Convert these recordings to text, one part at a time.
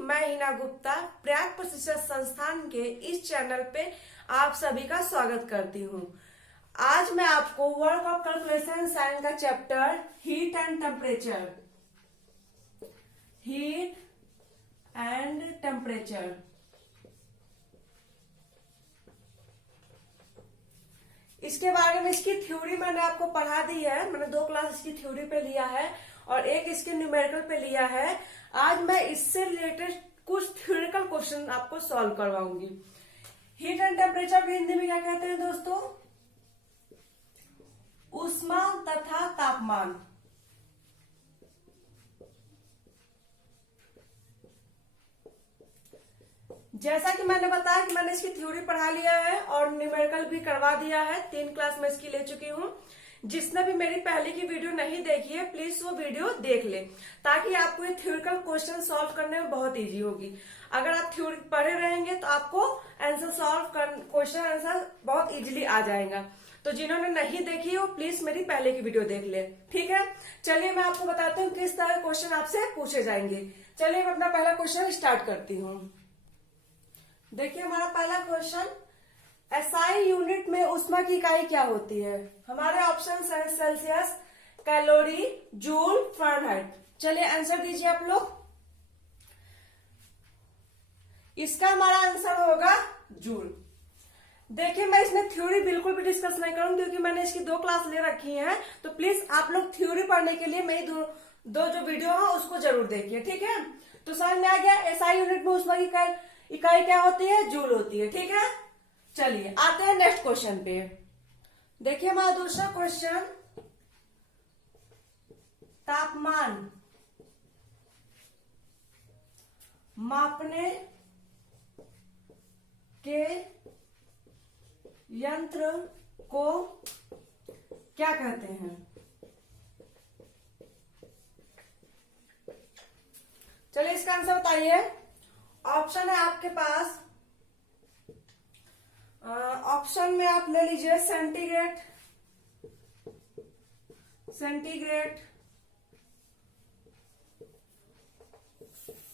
मैं हिना गुप्ता प्रयाग प्रशिक्षण संस्थान के इस चैनल पे आप सभी का स्वागत करती हूँ। आज मैं आपको वर्क ऑफ कैलकुलेशन साइन का चैप्टर हीट एंड टेम्परेचर इसके बारे में इसकी थ्योरी मैंने आपको पढ़ा दी है। मैंने 2 क्लास इसकी थ्योरी पे लिया है और एक इसके न्यूमेरिकल पे लिया है। आज मैं इससे रिलेटेड कुछ थ्योरिटिकल क्वेश्चन आपको सॉल्व करवाऊंगी। हीट एंड टेम्परेचर को हिंदी में क्या कहते हैं दोस्तों? ऊष्मा तथा तापमान। जैसा कि मैंने बताया कि मैंने इसकी थ्योरी पढ़ा लिया है और न्यूमेरिकल भी करवा दिया है। 3 क्लास में इसकी ले चुकी हूँ। जिसने भी मेरी पहले की वीडियो नहीं देखी है प्लीज वो वीडियो देख ले, ताकि आपको ये थ्योरिटिकल क्वेश्चन सॉल्व करने में बहुत इजी होगी। अगर आप थ्योरी पढ़े रहेंगे तो आपको आंसर सॉल्व कर क्वेश्चन आंसर बहुत इजीली आ जाएगा। तो जिन्होंने नहीं देखी हो प्लीज मेरी पहले की वीडियो देख ले, ठीक है। चलिए मैं आपको बताती हूँ किस तरह क्वेश्चन आपसे पूछे जाएंगे। चलिए मैं अपना पहला क्वेश्चन स्टार्ट करती हूँ। देखिए हमारा पहला क्वेश्चन, एसआई यूनिट में ऊष्मा की इकाई क्या होती है? हमारे ऑप्शन है सेल्सियस, कैलोरी, जूल, फ़ारेनहाइट। चलिए आंसर दीजिए आप लोग। इसका हमारा आंसर होगा जूल। देखिए मैं इसमें थ्योरी बिल्कुल भी डिस्कस नहीं करूंगी क्योंकि मैंने इसकी 2 क्लास ले रखी है। तो प्लीज आप लोग थ्योरी पढ़ने के लिए मेरी दो जो वीडियो है उसको जरूर देखिए, ठीक है। तो समझ में आ गया एसआई यूनिट में ऊष्मा की इकाई क्या होती है? जूल होती है, ठीक है। चलिए आते हैं नेक्स्ट क्वेश्चन पे। देखिए हमारा दूसरा क्वेश्चन, तापमान मापने के यंत्र को क्या कहते हैं? चलिए इसका आंसर बताइए। ऑप्शन है आपके पास, ऑप्शन में आप ले लीजिए सेंटीग्रेड,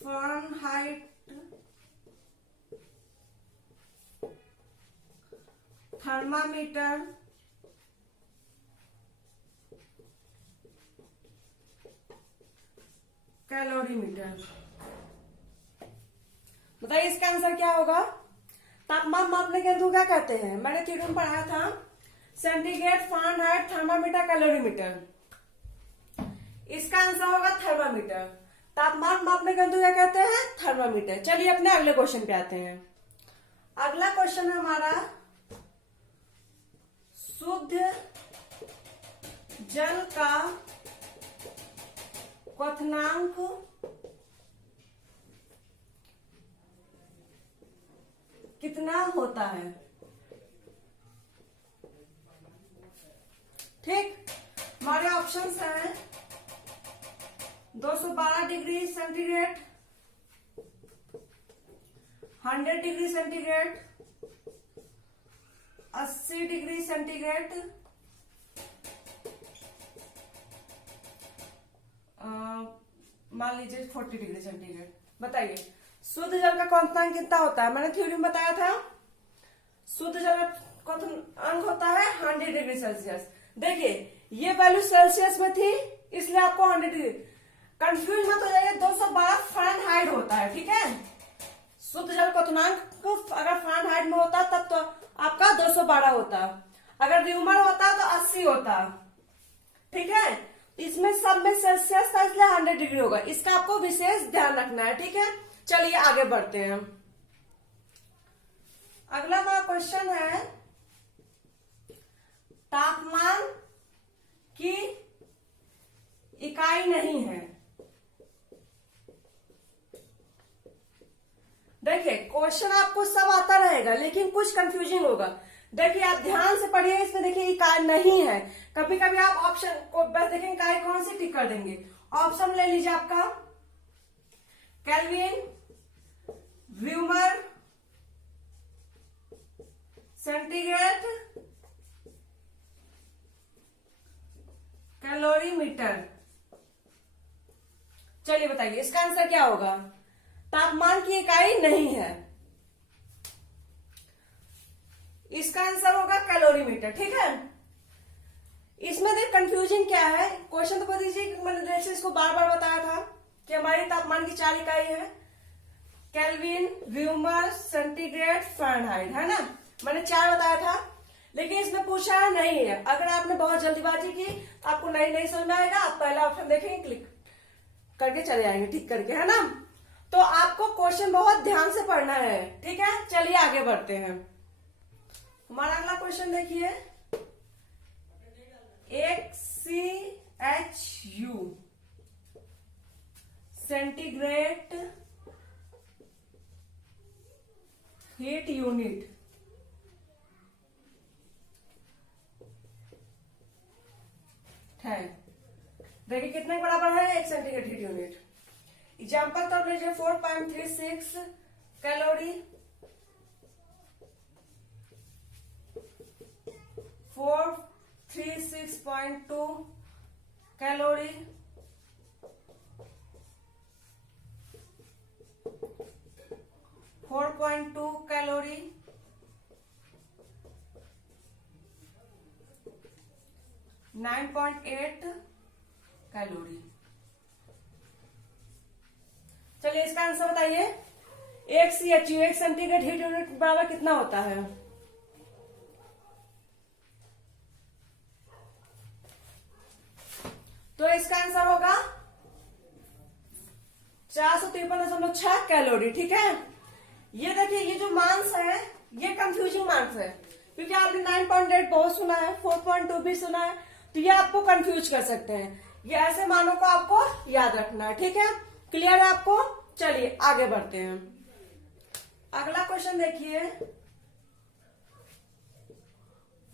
फ़ारेनहाइट, थर्मामीटर, कैलोरीमीटर। बताइए इसका आंसर क्या होगा? तापमान मापने के यंत्र को क्या कहते हैं? मैंने थ्योरी में पढ़ाया था सेंटीग्रेड, फ़ारेनहाइट, थर्मामीटर, कैलोरीमीटर। इसका आंसर होगा थर्मामीटर। तापमान मापने के यंत्र को क्या कहते हैं? थर्मामीटर। चलिए अपने अगले क्वेश्चन पे आते हैं। अगला क्वेश्चन है हमारा, शुद्ध जल का क्वथनांक कितना होता है? ठीक, हमारे ऑप्शंस हैं 212 degree centigrade, 100 degree centigrade, 80 degree centigrade, मान लीजिए 40 डिग्री सेंटीग्रेड। बताइए शुद्ध जल का क्वथनांक कितना होता है? मैंने थ्योरी में बताया था शुद्ध जल का क्वथनांक होता है 100 डिग्री सेल्सियस। देखिए ये वैल्यू सेल्सियस में थी इसलिए आपको 100 डिग्री, कंफ्यूज मत हो जाइए। 212 फ़ारेनहाइट होता है, ठीक है। शुद्ध जल क्वथनांक अगर फ़ारेनहाइट में होता तब तो आपका 212 होता, अगर र्यूमर होता तो 80 होता, ठीक है। इसमें सब में सेल्सियस था इसलिए 100 डिग्री होगा। इसका आपको विशेष ध्यान रखना है, ठीक है। चलिए आगे बढ़ते हैं। अगला हमारा क्वेश्चन है, तापमान की इकाई नहीं है। देखिए क्वेश्चन आपको सब आता रहेगा लेकिन कुछ कंफ्यूजिंग होगा। देखिए आप ध्यान से पढ़िए, इसमें देखिए इकाई नहीं है। कभी कभी आप ऑप्शन को बस देखेंगे इकाई कौन सी टिक कर देंगे। ऑप्शन ले लीजिए आपका केल्विन, व्यूमर, सेंटीग्रेड, कैलोरीमीटर। चलिए बताइए इसका आंसर क्या होगा? तापमान की इकाई नहीं है। इसका आंसर होगा कैलोरीमीटर। ठीक है, इसमें देख कंफ्यूजन क्या है, क्वेश्चन तो बता दीजिए, मैंने जैसे इसको बार बार बताया था कि हमारी तापमान की 4 इकाई है, केल्विन, व्यूमर, सेंटीग्रेड, फ़ारेनहाइट, है ना। मैंने 4 बताया था, लेकिन इसमें पूछा नहीं है। अगर आपने बहुत जल्दीबाजी की तो आपको नहीं समझ में आएगा, आप पहला ऑप्शन देखेंगे, क्लिक करके चले आएंगे ठीक करके, है ना। तो आपको क्वेश्चन बहुत ध्यान से पढ़ना है। ठीक है, चलिए आगे बढ़ते हैं। हमारा अगला क्वेश्चन देखिए, एक CHU सेंटीग्रेड हीट यूनिट है, देखिए कितने के बराबर है, 1 सेंटीग्रेड हीट यूनिट। एग्जाम्पल तो लीजिए 4.36 कैलोरी, 436.2 कैलोरी, 4.2 कैलोरी, 9.8 कैलोरी। चलिए इसका आंसर बताइए। एक CHU, 1 सेंटीग्रेड हीट यूनिट बराबर कितना होता है? तो इसका आंसर होगा 453.6 कैलोरी। ठीक है, ये देखिए, ये जो मार्क्स है ये कंफ्यूजिंग मार्क्स है, क्योंकि आपने 9.8 बहुत सुना है, 4.2 भी सुना है, तो ये आपको कंफ्यूज कर सकते हैं। ये ऐसे मानों को आपको याद रखना है। ठीक है, क्लियर है आपको? चलिए आगे बढ़ते हैं। अगला क्वेश्चन देखिए,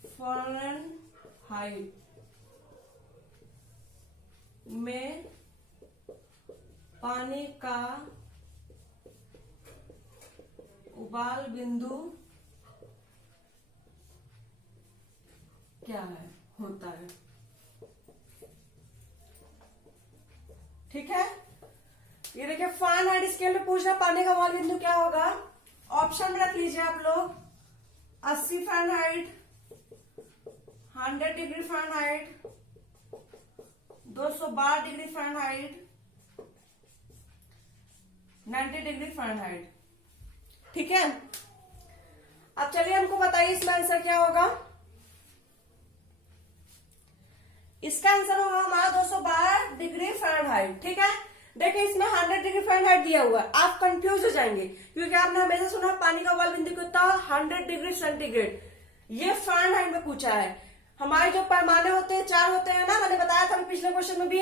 फ़ारेनहाइट में पानी का उबाल बिंदु क्या है, होता है? ठीक है, ये देखिए फ़ारेनहाइट स्केल में पूछ रहा है पानी का उबाल बिंदु क्या होगा। ऑप्शन में रख लीजिए आप लोग, 80 Fahrenheit, 100 degree Fahrenheit, 212 degree Fahrenheit, 90 degree Fahrenheit. ठीक है, अब चलिए हमको बताइए इसमें आंसर क्या होगा। इसका आंसर होगा हमारा 212 डिग्री फ़ारेनहाइट। ठीक है, देखिए इसमें 100 डिग्री फ़ारेनहाइट दिया हुआ है, आप कंफ्यूज हो जाएंगे, क्योंकि आपने हमेशा सुना है पानी का उबाल बिंदु कितना, 100 डिग्री सेंटीग्रेड। ये फ़ारेनहाइट में पूछा है। हमारे जो पैमाने होते हैं 4 होते हैं ना, मैंने बताया था पिछले क्वेश्चन में भी,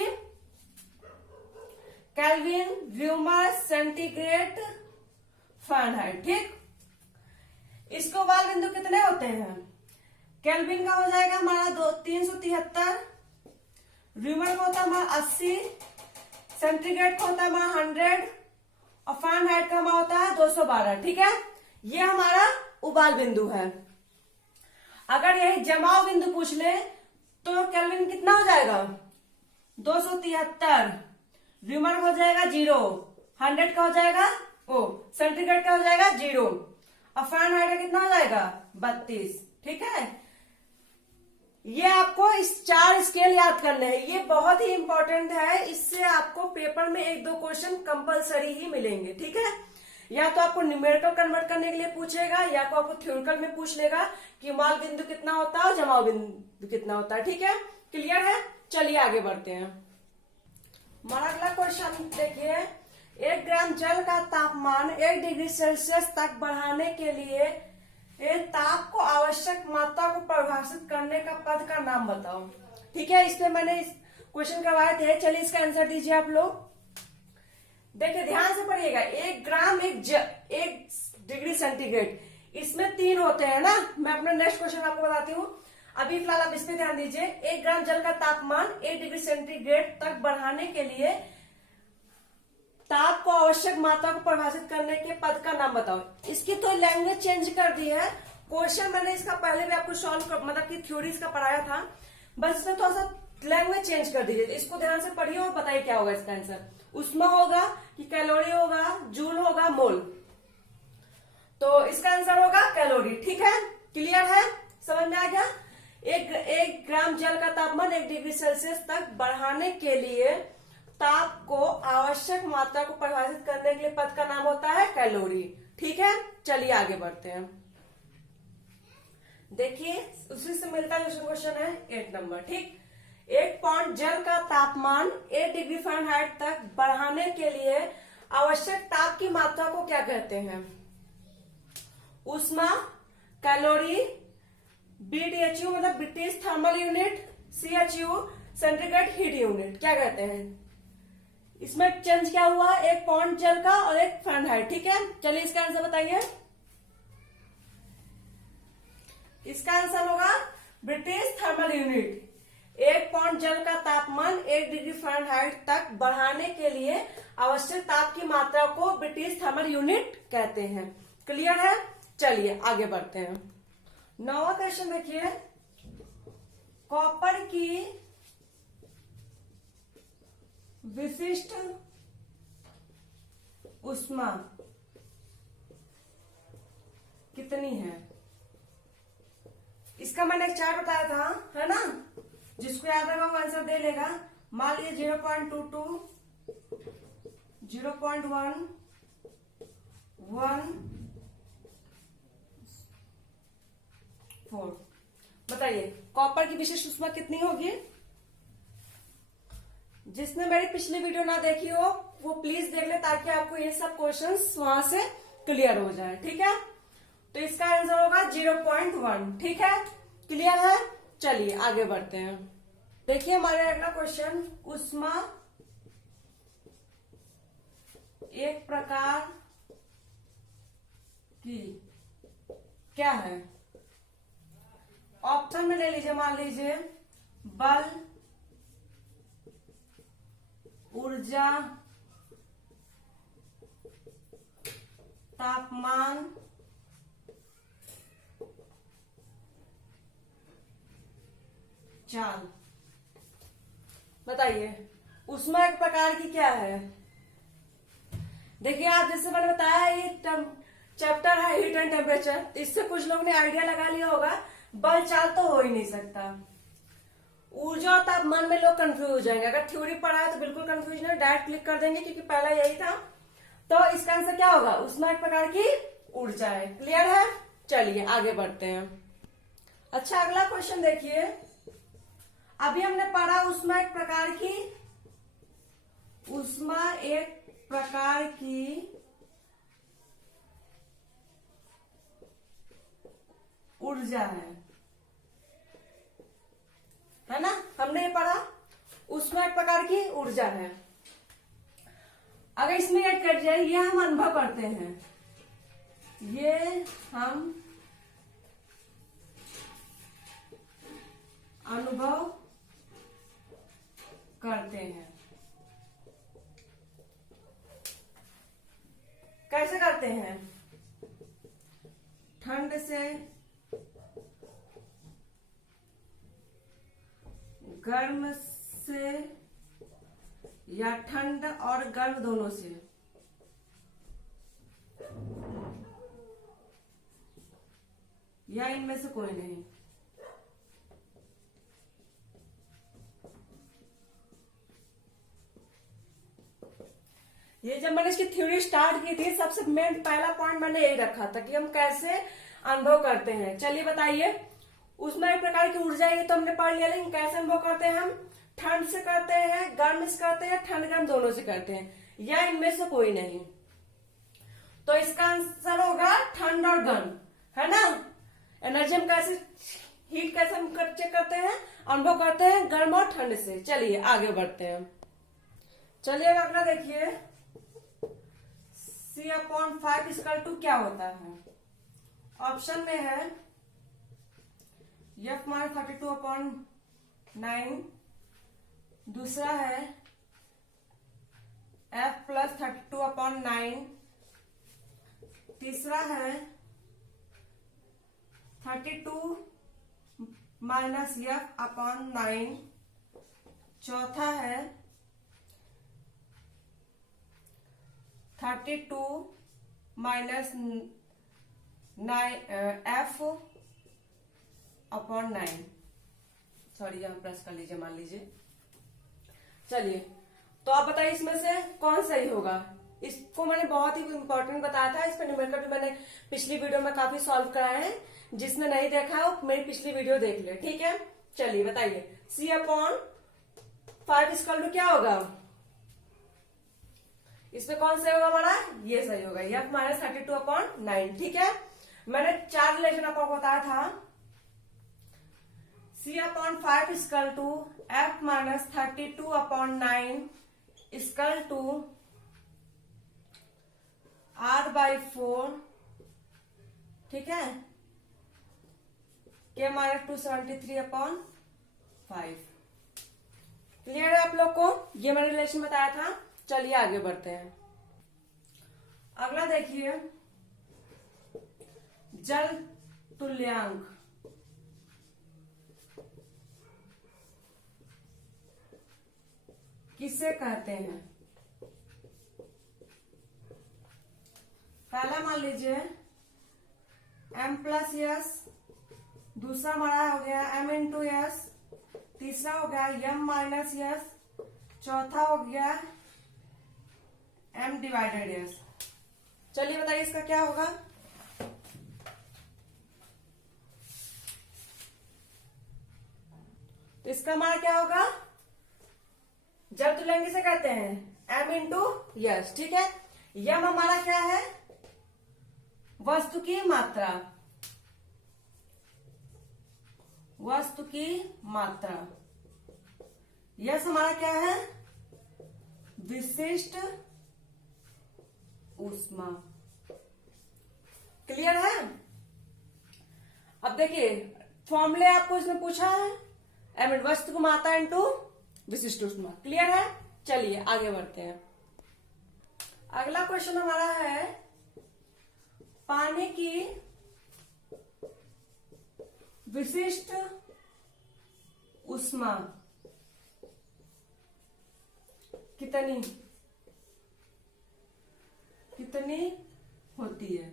केल्विन, व्यूमर, सेंटीग्रेड, फ़ारेनहाइट। ठीक, इसके उबाल बिंदु कितने होते हैं? केल्विन का हो जाएगा हमारा 373, व्यूमर का होता है हमारा 80, सेंटीग्रेड का होता है हमारा 100 और फ़ारेनहाइट का हमारा होता है 212। ठीक है, ये हमारा उबाल बिंदु है। अगर यही जमाव बिंदु पूछ ले तो केल्विन कितना हो जाएगा, 273, व्यूमर का हो जाएगा 0, 100 का हो जाएगा सेंटीग्रेड का हो जाएगा 0 और फ़ारेनहाइट का कितना हो जाएगा 32। ठीक है, ये आपको इस 4 स्केल याद करने हैं, ये बहुत ही इंपॉर्टेंट है। इससे आपको पेपर में 1-2 क्वेश्चन कंपलसरी ही मिलेंगे। ठीक है, या तो आपको न्यूमेरिकल कन्वर्ट करने के लिए पूछेगा, या तो आपको थ्योरिकल में पूछ लेगा कि उबाल बिंदु कितना होता है और जमाव बिंदु कितना होता है। ठीक है, क्लियर है? चलिए आगे बढ़ते हैं। हमारा अगला क्वेश्चन देखिए, 1 ग्राम जल का तापमान 1 डिग्री सेल्सियस तक बढ़ाने के लिए ताप को आवश्यक मात्रा को परिभाषित करने का पद का नाम बताओ। ठीक है, इसमें मैंने इस क्वेश्चन करवाए थे। चलिए इसका आंसर दीजिए आप लोग। देखिए ध्यान से पढ़िएगा, 1 ग्राम 1 डिग्री सेंटीग्रेड, इसमें 3 होते हैं ना। मैं अपना नेक्स्ट क्वेश्चन आपको बताती हूँ, अभी फिलहाल आप इस पे ध्यान दीजिए। 1 ग्राम जल का तापमान 1 डिग्री सेंटीग्रेड तक बढ़ाने के लिए ताप को आवश्यक मात्रा को परिभाषित करने के पद का नाम बताओ। इसकी तो लैंग्वेज चेंज कर दी है। क्वेश्चन मैंने इसका पहले भी आपको सॉल्व कर, मतलब कि थ्योरी इसका पढ़ाया था, बस इसमें थोड़ा सा लैंग्वेज चेंज कर दीजिए। इसको ध्यान से पढ़िए और बताइए क्या होगा इसका आंसर। उसमें होगा कि कैलोरी होगा, जूल होगा, होगा मोल, तो इसका आंसर होगा कैलोरी। ठीक है, क्लियर है, समझ में आ गया। एक ग्राम जल का तापमान 1 डिग्री सेल्सियस तक बढ़ाने के लिए ताप को आवश्यक मात्रा को परिभाषित करने के लिए पद का नाम होता है कैलोरी। ठीक है, चलिए आगे बढ़ते हैं। देखिए उसी से मिलता है क्वेश्चन है 8 नंबर। ठीक, 1 पाउंड जल का तापमान 1 डिग्री फ़ारेनहाइट तक बढ़ाने के लिए आवश्यक ताप की मात्रा को क्या कहते हैं? ऊष्मा, कैलोरी, BTU मतलब British thermal unit, CHU centigrade heat unit, क्या कहते हैं? इसमें चेंज क्या हुआ? 1 पाउंड जल का और 1 फ़ारेनहाइट। ठीक है, चलिए इसका आंसर बताइए। इसका आंसर होगा ब्रिटिश थर्मल यूनिट। 1 पाउंड जल का तापमान 1 डिग्री फ़ारेनहाइट तक बढ़ाने के लिए आवश्यक ताप की मात्रा को ब्रिटिश थर्मल यूनिट कहते हैं। क्लियर है, चलिए आगे बढ़ते हैं। 9वां क्वेश्चन देखिए, कॉपर की विशिष्ट ऊष्मा कितनी है? इसका मैंने एक चार्ट बताया था, है ना, जिसको याद रखा वो आंसर दे लेगा। मान लीजिए 0.22, 0.1, 1, 4। बताइए कॉपर की विशिष्ट ऊष्मा कितनी होगी? जिसने मेरी पिछली वीडियो ना देखी हो वो प्लीज देख ले, ताकि आपको ये सब क्वेश्चंस वहां से क्लियर हो जाए। ठीक है, तो इसका आंसर होगा 0.1। ठीक है, क्लियर है, चलिए आगे बढ़ते हैं। देखिए हमारे अगला क्वेश्चन, ऊष्मा एक प्रकार की क्या है? ऑप्शन में ले लीजिए, मान लीजिए बल, ऊर्जा, तापमान, चाल। बताइए ऊष्मा एक प्रकार की क्या है? देखिए आप जैसे मैंने बताया ये चैप्टर है हीट एंड टेम्परेचर, इससे कुछ लोग ने आइडिया लगा लिया होगा बल चाल तो हो ही नहीं सकता। ऊर्जा और तापमान में लोग कंफ्यूज हो जाएंगे। अगर थ्योरी पढ़ा है तो बिल्कुल कंफ्यूज नहीं, डायरेक्ट क्लिक कर देंगे क्योंकि पहला यही था। तो इसका आंसर क्या होगा? ऊष्मा एक प्रकार की ऊर्जा है। क्लियर है, चलिए आगे बढ़ते हैं। अच्छा अगला क्वेश्चन देखिए, अभी हमने पढ़ा ऊष्मा एक प्रकार की, ऊष्मा एक प्रकार की ऊर्जा है ना, हमने ये पढ़ा ऊष्मा एक प्रकार की ऊर्जा है। अगर इसमें ऐड कर जाए, ये हम अनुभव करते हैं, ये हम अनुभव करते हैं। कैसे करते हैं? ठंड से गर्म से या ठंड और गर्म दोनों से। या इनमें से कोई नहीं। ये जब मैंने इसकी थ्योरी स्टार्ट की थी, सबसे मेन पहला पॉइंट मैंने यही रखा था कि हम कैसे अनुभव करते हैं। चलिए बताइए, उसमें एक प्रकार की ऊर्जा है, ये तो हमने पढ़ लिया, लेकिन कैसे अनुभव करते हैं हम? ठंड से करते हैं, गर्म से करते हैं, ठंड गर्म दोनों से करते हैं, या इनमें से कोई नहीं। तो इसका आंसर होगा ठंड और गर्म, है ना। एनर्जी हम कैसे, हीट कैसे हम चेक करते हैं, अनुभव करते हैं गर्म और ठंड से। चलिए आगे बढ़ते हैं। चलिए अगला देखिए, C/5 क्या होता है? ऑप्शन में है F-32/9, दूसरा है F+32/9, तीसरा है 32-F/9, चौथा है 32 माइनस 9F/9। सॉरी, यहाँ प्लस कर लीजिए, मान लीजिए। चलिए, तो आप बताइए इसमें से कौन सही होगा। इसको मैंने बहुत ही इंपॉर्टेंट बताया था। इस पर न्यूमेरिकल भी मैंने पिछली वीडियो में काफी सॉल्व कराए हैं। जिसने नहीं देखा है वो मेरी पिछली वीडियो देख ले, ठीक है। चलिए बताइए, C/5 क्या होगा। इसमें कौन सही होगा हमारा, ये सही होगा, F-32/9, ठीक है। मैंने 4 रिलेशन आपको बताया था। C/5 F-32/9 R/4, ठीक है, K-273/5। क्लियर है आप लोग को, ये मैंने रिलेशन बताया था। चलिए आगे बढ़ते हैं। अगला देखिए, जल तुल्यांक किसे कहते हैं। पहला मान लीजिए M+S, दूसरा हमारा हो गया M×S, तीसरा हो गया M-S, चौथा हो गया M/S। चलिए बताइए इसका क्या होगा। तो इसका हमारा क्या होगा, जल तुल्यांक किसे कहते हैं, M×S, ठीक है। यम हमारा क्या है, वस्तु की मात्रा, वस्तु की मात्रा। यस हमारा क्या है, विशिष्ट ऊष्मा। क्लियर है। अब देखिए फॉर्मूले आपको इसमें पूछा है, वस्तु की मात्रा इंटू विशिष्ट ऊष्मा। क्लियर है। चलिए आगे बढ़ते हैं। अगला क्वेश्चन हमारा है, पानी की विशिष्ट ऊष्मा कितनी होती है।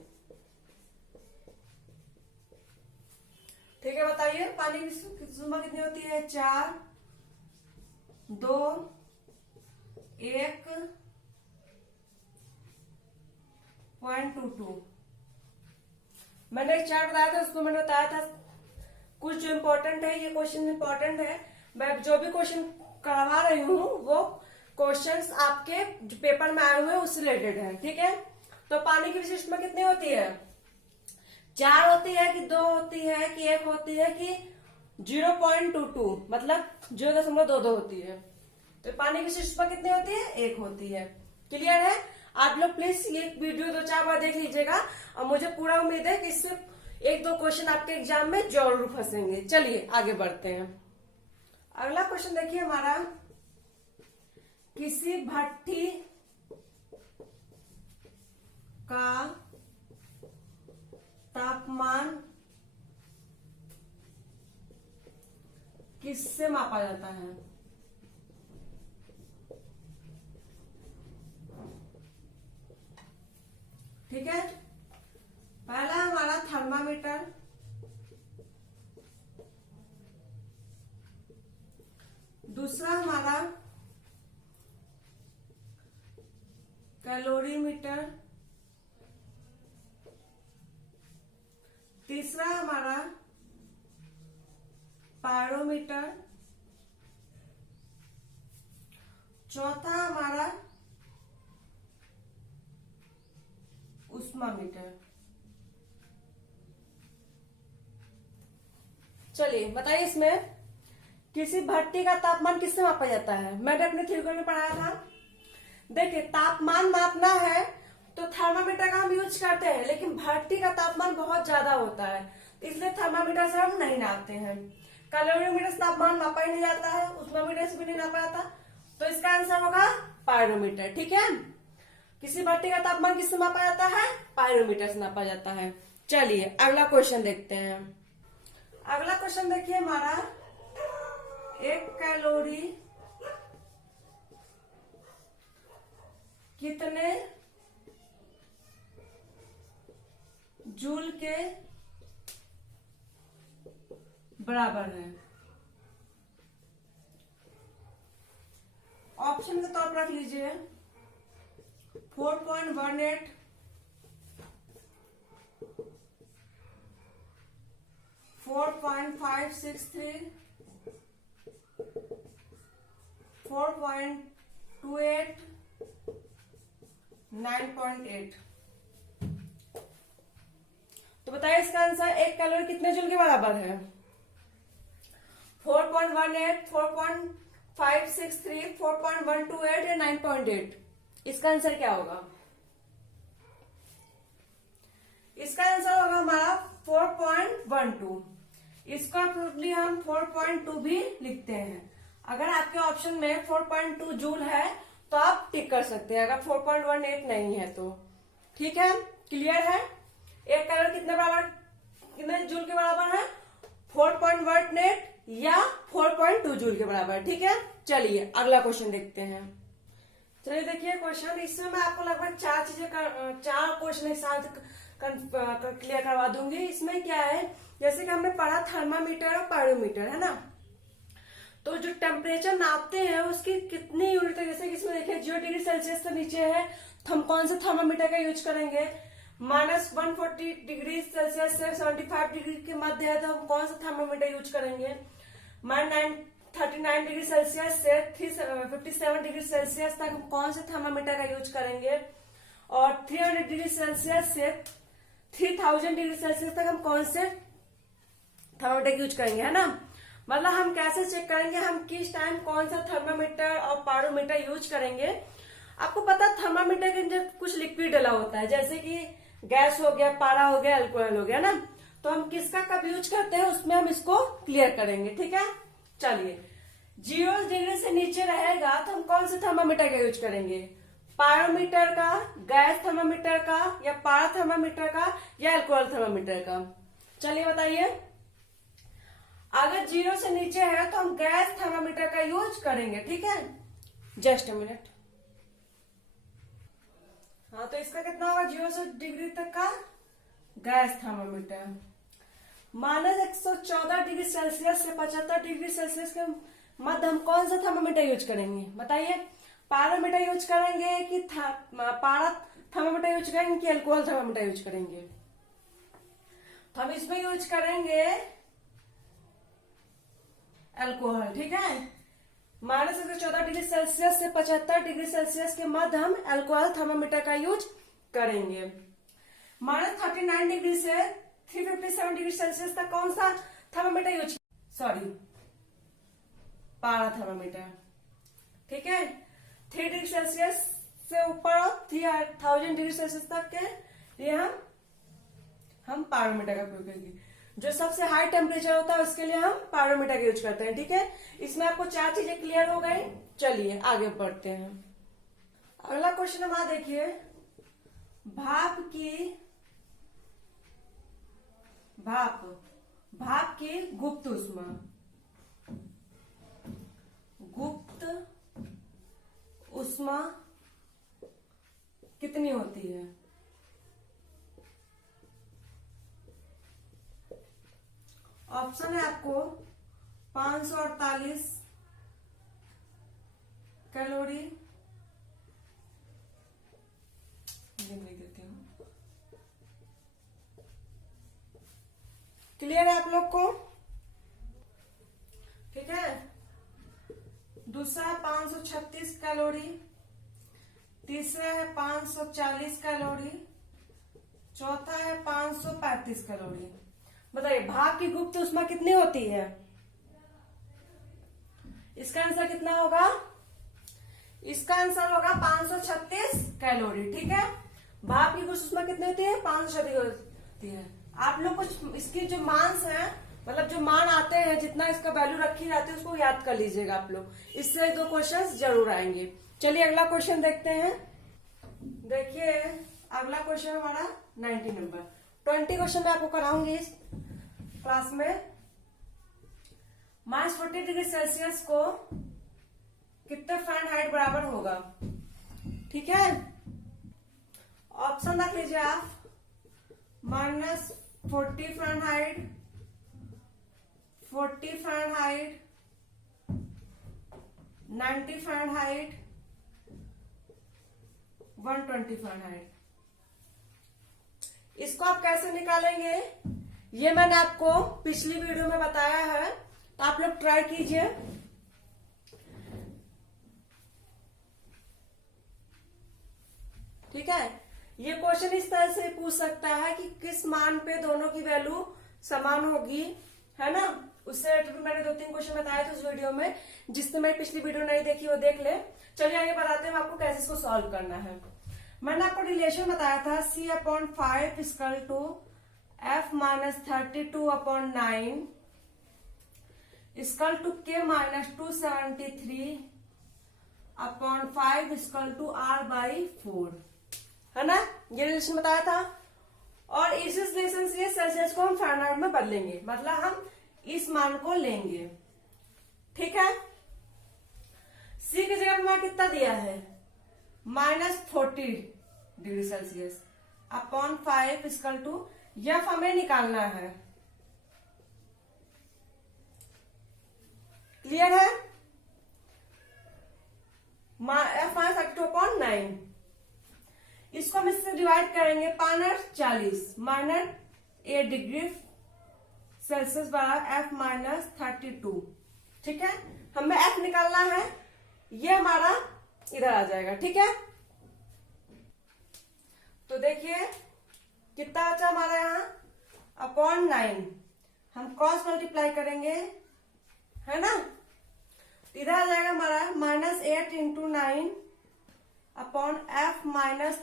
ठीक है, बताइए पानी की ऊष्मा कितनी होती है। 4, 2, 1.22। मैंने एक चार्ट बताया था, उसको मैंने बताया था कुछ जो इम्पोर्टेंट है, ये क्वेश्चन इम्पोर्टेंट है। मैं जो भी क्वेश्चन करवा रही हूँ वो क्वेश्चंस आपके जो पेपर में आए हुए हैं उससे रिलेटेड है, ठीक है। तो पानी की विशिष्ट ऊष्मा कितनी होती है, 4 होती है कि 2 होती है कि 1 होती है कि 0.22, मतलब 0.22 होती है। तो पानी की विशिष्ट ऊष्मा कितनी होती है, 1 होती है। क्लियर है। आप लोग प्लीज ये वीडियो 2-4 बार देख लीजिएगा और मुझे पूरा उम्मीद है कि इससे 1-2 क्वेश्चन आपके एग्जाम में जरूर फंसेंगे। चलिए आगे बढ़ते हैं। अगला क्वेश्चन देखिए हमारा, किसी भट्ठी का तापमान किससे मापा जाता है। ठीक है, पहला हमारा थर्मामीटर, दूसरा हमारा कैलोरीमीटर, तीसरा हमारा पायरोमीटर, चौथा हमारा ऊष्मामीटर। चलिए बताइए इसमें किसी भट्टी का तापमान किससे मापा जाता है। मैंने अपने थ्योरी में पढ़ाया था। देखिए तापमान मापना है तो थर्मामीटर का हम यूज करते हैं, लेकिन भट्टी का तापमान बहुत ज्यादा होता है इसलिए थर्मामीटर से हम नहीं नापते हैं। कैलोरीमीटर से तापमान नापा ही नहीं जाता है, ऊष्मामीटर से भी नहीं नापा जाता, तो इसका आंसर होगा पायरोमीटर। ठीक है, किसी भट्टी का तापमान किससे मापा जाता है, पायरोमीटर से नापा जाता है। चलिए अगला क्वेश्चन देखते हैं। अगला क्वेश्चन देखिए हमारा, 1 कैलोरी कितने जूल के बराबर है। ऑप्शन के तौर पर रख लीजिए 4.18, 4.563, 4.28, 9.8। तो बताइए इसका आंसर 1 कैलोरी कितने जूल के बराबर है? 4.18, 4.563, 4.128 या 9.8। इसका आंसर क्या होगा? इसका आंसर होगा हमारा 4.12। इसको अप्रोप्रिएटली हम 4.2 भी लिखते हैं। अगर आपके ऑप्शन में 4.2 जूल है तो आप टिक कर सकते हैं, अगर 4.18 नहीं है तो। ठीक है, क्लियर है? 1 कैलोरी कितने जूल के बराबर है? 4.18 या 4.2 जूल के बराबर। ठीक है, चलिए अगला क्वेश्चन देखते हैं। चलिए देखिए क्वेश्चन, इसमें मैं आपको लगभग 4 क्वेश्चन एक साथ क्लियर करवा दूंगी। इसमें क्या है, जैसे कि हमने पढ़ा थर्मामीटर और पायरोमीटर, है ना? तो जो टेम्परेचर नापते हैं उसकी कितनी यूनिट है, जैसे कि इसमें देखिए 0 डिग्री सेल्सियस से नीचे है तो हम कौन से थर्मामीटर का यूज करेंगे? -140 डिग्री सेल्सियस से 75 डिग्री के मध्य है तो हम कौन सा थर्मामीटर यूज करेंगे? -39 डिग्री सेल्सियस से 57 डिग्री सेल्सियस तक हम कौन से थर्मामीटर का यूज करेंगे? और 300 डिग्री सेल्सियस से 3000 डिग्री सेल्सियस तक हम कौन से थर्मामीटर यूज करेंगे, है ना? मतलब हम कैसे चेक करेंगे हम किस टाइम कौन सा थर्मामीटर और पायरोमीटर यूज करेंगे? आपको पता है थर्मामीटर के अंदर कुछ लिक्विड डला होता है, जैसे कि गैस हो गया, पारा हो गया, अल्कोहल हो गया ना। तो हम किसका कब यूज करते हैं उसमें हम इसको क्लियर करेंगे। ठीक है, चलिए 0 डिग्री से नीचे रहेगा तो हम कौन से थर्मामीटर का यूज करेंगे? पायरोमीटर का, गैस थर्मामीटर का, या पारा थर्मामीटर का, या अल्कोहल थर्मामीटर का? चलिए बताइए। अगर 0 से नीचे है तो हम गैस थर्मामीटर का यूज करेंगे। ठीक है, जस्ट अ मिनट। हाँ, तो इसका कितना होगा 0 से डिग्री तक का गैस थर्मामीटर। -114 डिग्री सेल्सियस से 75 डिग्री सेल्सियस के मध्य हम कौन सा थर्मामीटर यूज करेंगे? बताइए, पायरोमीटर यूज करेंगे कि पारा थर्मामीटर यूज करेंगे कि अल्कोहल थर्मामीटर यूज करेंगे? तो हम इसमें यूज करेंगे अल्कोहल। ठीक है, -114 डिग्री सेल्सियस से 75 डिग्री सेल्सियस के मध्य हम अल्कोहल थर्मामीटर का यूज करेंगे। -39 डिग्री से 357 डिग्री सेल्सियस तक कौन सा थर्मामीटर यूज, पारा थर्मामीटर। ठीक है, 3 डिग्री सेल्सियस से ऊपर 3000 डिग्री सेल्सियस तक के लिए हम पायरोमीटर का प्रयोग करेंगे। जो सबसे हाई टेम्परेचर होता है उसके लिए हम पायरोमीटर का यूज करते हैं। ठीक है, इसमें आपको 4 चीजें क्लियर हो गई। चलिए आगे बढ़ते हैं। अगला क्वेश्चन हमारा देखिए, भाप की गुप्त ऊष्मा कितनी होती है? ऑप्शन है आपको 548 कैलोरी, लिख देती हूँ। क्लियर है आप लोग को? ठीक है, दूसरा है 536 कैलोरी, तीसरा है 540 कैलोरी, चौथा है 535 कैलोरी। बताइए भाप की गुप्त ऊष्मा कितनी होती है? इसका आंसर कितना होगा? इसका आंसर होगा 536 कैलोरी। ठीक है, भाप की गुप्त ऊष्मा कितनी होती है? 536 होती है। आप लोग कुछ इसकी जो मान्स है, मतलब जो मान आते हैं, जितना इसका वैल्यू रखी जाती है उसको याद कर लीजिएगा आप लोग। इससे 2 क्वेश्चन जरूर आएंगे। चलिए अगला क्वेश्चन देखते हैं। देखिए अगला क्वेश्चन हमारा 90 नंबर। 20 क्वेश्चन मैं आपको कराऊंगी इस क्लास में। -40 डिग्री सेल्सियस को कितने फ़ारेनहाइट बराबर होगा? ठीक है, ऑप्शन रख लीजिए आप। -40 फ़ारेनहाइट, 40 फ़ारेनहाइट, 90 फ़ारेनहाइट, 120 फ़ारेनहाइट। इसको आप कैसे निकालेंगे ये मैंने आपको पिछली वीडियो में बताया है, तो आप लोग ट्राई कीजिए। ठीक है, ये क्वेश्चन इस तरह से पूछ सकता है कि किस मान पे दोनों की वैल्यू समान होगी, है ना। उससे रिलेटेड मैंने 2-3 क्वेश्चन बताए थे उस वीडियो में, जिसने मेरी पिछली वीडियो नहीं देखी वो देख ले। चलिए आगे बताते हैं आपको कैसे इसको सॉल्व करना है। मैंने आपको रिलेशन बताया था C/5 equal to F - 32/9 equal to K - 273/5 equal to R/4, है ना। ये रिलेशन बताया था। और इस रिलेशन से सेल्सियस को हम फ़ारेनहाइट में बदलेंगे, मतलब हम इस मान को लेंगे। ठीक है, C की जगह पर कितना दिया है -40 degree Celsius upon 5 equal to F हमें निकालना है। क्लियर है। F - 32/9 इसको हम इससे डिवाइड करेंगे 5/40 -8 डिग्री सेल्सियस बराबर F - 32। ठीक है, हमें F निकालना है, ये हमारा इधर आ जाएगा। ठीक है, तो देखिए कितना बचा हमारा यहाँ अपॉन 9, हम क्रॉस मल्टीप्लाई करेंगे, है ना। इधर आ जाएगा हमारा -8 × 9 अपॉन F -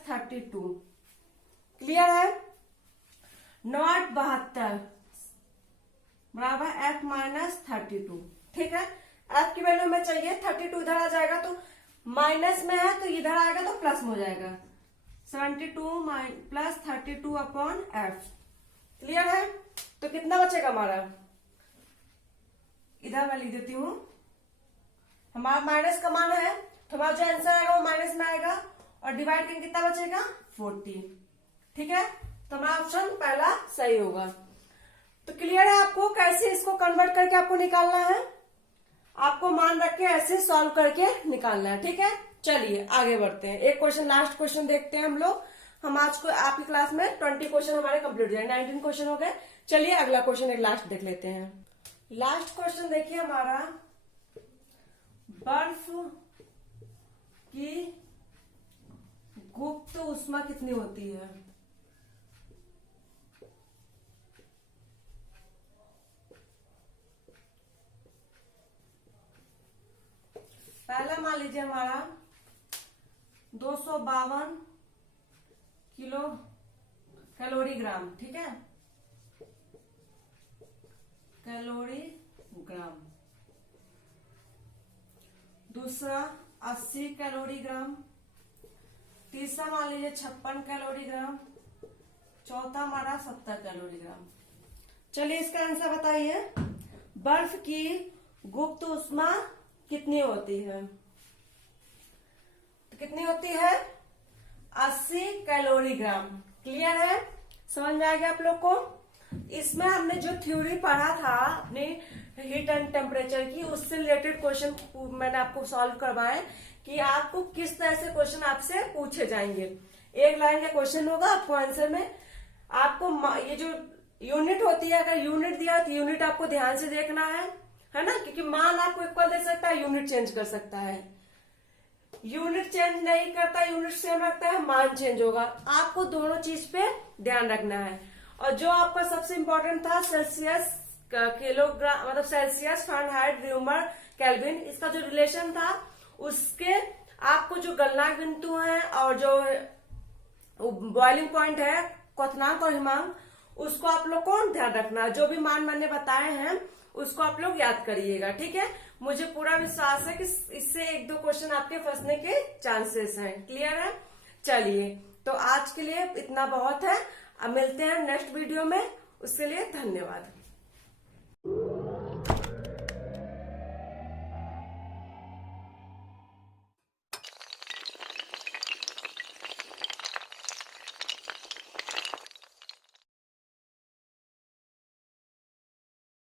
32। क्लियर है। 9 72 बराबर F - 32। ठीक है, F की वैल्यू हमें चाहिए 32, इधर आ जाएगा तो माइनस में है तो इधर आएगा तो प्लस में हो जाएगा 72 प्लस 32 अपॉन F। क्लियर है, तो कितना बचेगा हमारा, इधर मैं लिख देती हूं। हमारा माइनस का मान है तो हमारा जो आंसर आएगा वो माइनस में आएगा, और डिवाइड करके कितना बचेगा 40। ठीक है, तो हमारा ऑप्शन पहला सही होगा। तो क्लियर है आपको कैसे इसको कन्वर्ट करके आपको निकालना है, आपको मान रख के ऐसे सॉल्व करके निकालना है। ठीक है, चलिए आगे बढ़ते हैं। एक क्वेश्चन लास्ट क्वेश्चन देखते हैं हम लोग। हम आज को आपकी क्लास में 20 क्वेश्चन हमारे कंप्लीट हो जाए, 19 क्वेश्चन हो गए। चलिए अगला क्वेश्चन एक लास्ट देख लेते हैं। लास्ट क्वेश्चन देखिए हमारा, बर्फ की गुप्त ऊष्मा कितनी होती है। पहला मान लीजिए हमारा 252 किलो कैलोरी ग्राम। ठीक है, कैलोरी ग्राम। दूसरा 80 कैलोरी ग्राम। तीसरा मान लीजिए 56 कैलोरी ग्राम। चौथा हमारा 70 कैलोरी ग्राम। चलिए इसका आंसर बताइए, बर्फ की गुप्त ऊष्मा कितनी होती है। तो कितनी होती है 80 कैलोरी ग्राम। क्लियर है, समझ में आ गया आप लोग को। इसमें हमने जो थ्योरी पढ़ा था अपनी हीट एंड टेम्परेचर की, उससे रिलेटेड क्वेश्चन मैंने आपको सॉल्व करवाए कि आपको किस तरह से क्वेश्चन आपसे पूछे जाएंगे। एक लाइन का क्वेश्चन होगा, आपको आंसर में आपको ये जो यूनिट होती है, अगर यूनिट दिया तो यूनिट आपको ध्यान से देखना है ना, क्योंकि मान आपको इक्वल दे सकता है, यूनिट चेंज कर सकता है। यूनिट चेंज नहीं करता, यूनिट सेम रखता है, मान चेंज होगा। आपको दोनों चीज पे ध्यान रखना है। और जो आपका सबसे इंपॉर्टेंट था सेल्सियस किलोग्राम, मतलब सेल्सियस, फ़ारेनहाइट, र्यूमर, केल्विन, इसका जो रिलेशन था उसके आपको जो गलनांक बिंदु है और जो बॉइलिंग पॉइंट है, क्वथनांक और हिमांक, उसको आप लोग को ध्यान रखना। जो भी मान मैंने बताए हैं उसको आप लोग याद करिएगा। ठीक है, मुझे पूरा विश्वास है कि इससे 1-2 क्वेश्चन आपके फंसने के चांसेस हैं। क्लियर है, चलिए तो आज के लिए इतना बहुत है। अब मिलते हैं नेक्स्ट वीडियो में, उसके लिए धन्यवाद।